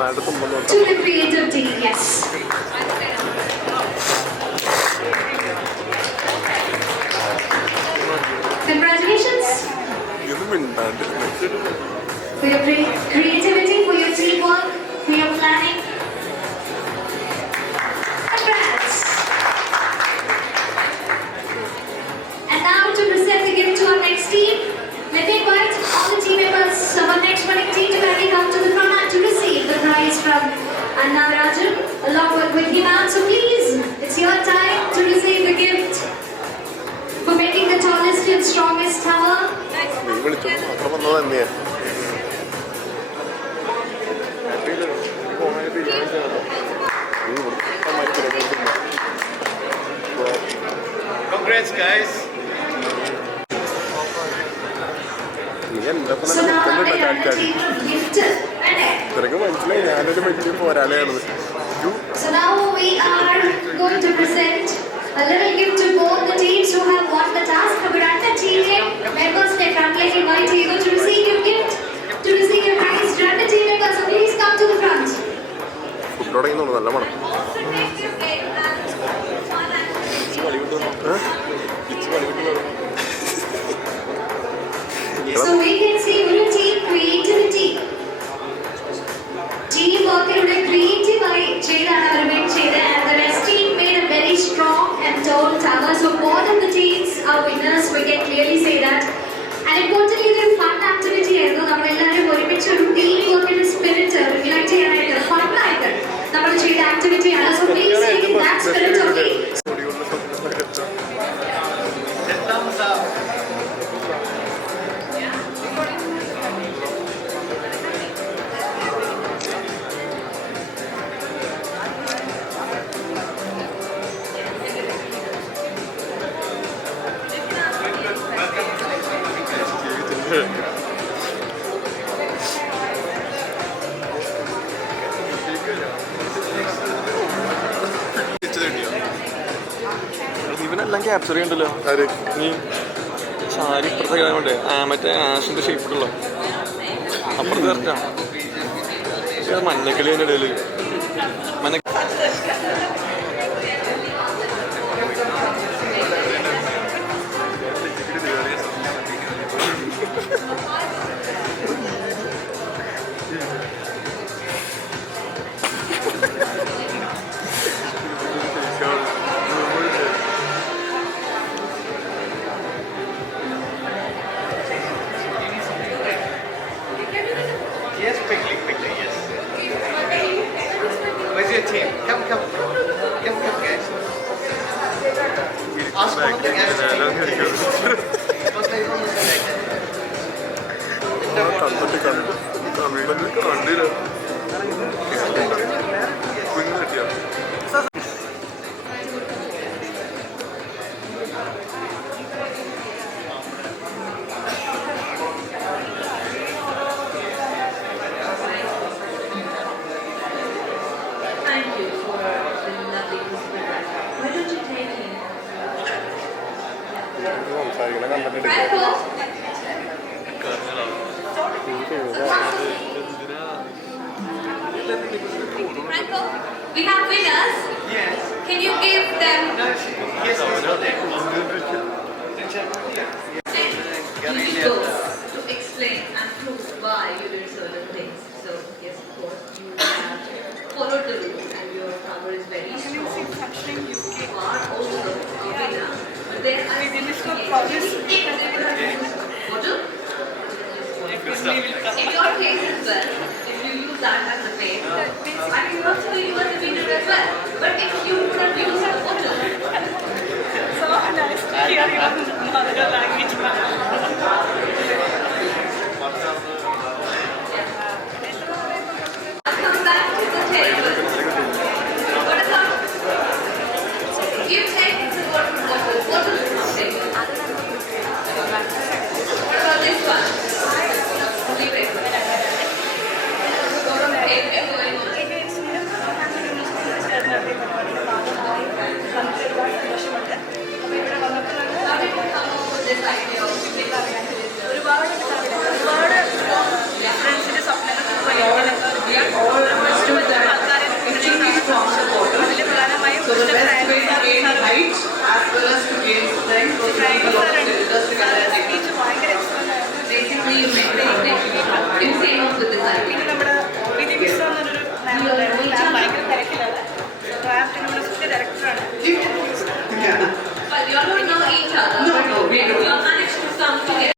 To the creative team, yes. Congratulations. For your creativity, for your teamwork, for your planning. Congrats. And now to present the gift to our next team, let me invite all the team members of our next running team to kindly come to the front and to receive the prize from Nagarajan along with Himan. So please, it's your time to receive the gift for making the tallest and strongest tower. Congrats, guys. So now the gift. So now we are going to present a little gift to both the teams who have won the task. The team members they kindly invite you to receive your gift, to receive your prize. The team members, so please come to the front. So we can see ഒരു team creativity, teamwork യുടെ creative ആയി ചെയ്താണ് അവർ make ചെയ്തത്, and the rest team made a very strong and tall tower. So both of the teams are winners. We can clearly say that. And importantly, ഇതൊരു fun activity ആയിരുന്നു. നമ്മളെല്ലാവരും ഒരുമിച്ച് ഒരു team workന്റെ spirit reflect ചെയ്യാനായിട്ട് fun ആയിട്ട് നമ്മൾ ചെയ്ത activity ആണ്. So please take that spirit away. ഇവനെല്ലാം ക്യാപ്ചർ ചെയ്യണ്ടല്ലോ നീ സാരി ഇപ്പുറത്തെ കൊണ്ട് മറ്റേ ആഷിന്റെ ഷേപ്പിട്ടുള്ള അപ്പുറത്ത് കറക്റ്റാണ് മഞ്ഞക്കളി അതിൻ്റെ ഇടയിൽ മഞ്ഞ Yes, quickly, yes. Where's your team? Come, guys. Ask one of the guys to take the team. Franco, we have winners. Yes. Can you give them? Yes, You go to explain and prove why you did certain things. So yes, of course, you have followed the rules and your power is very strong. You are also a winner. But there are projects. In your case as well, if you use that as a base, I mean, not so you are the winner as well. But if you would have used a photo. So nice to hear your mother language. Come back to the table. What about you take the water bottle? What is something? What about this one? Leave it. How did you come up with this as well as to gain strength for physical or industrial activity. Speech ഭയങ്കര expense ആയിരുന്നു. Basically, you maintain in favor with this idea. പിന്നെ നമ്മുടെ വിധി miss എന്നൊരു മാം ഉണ്ടായിരുന്നു. മാം ഭയങ്കര തിരക്കിലാണ്. Craft നമ്മുടെ സുഖ ഡയറക്ടറാണ്. Yeah. But you all don't know each other. No, we don't.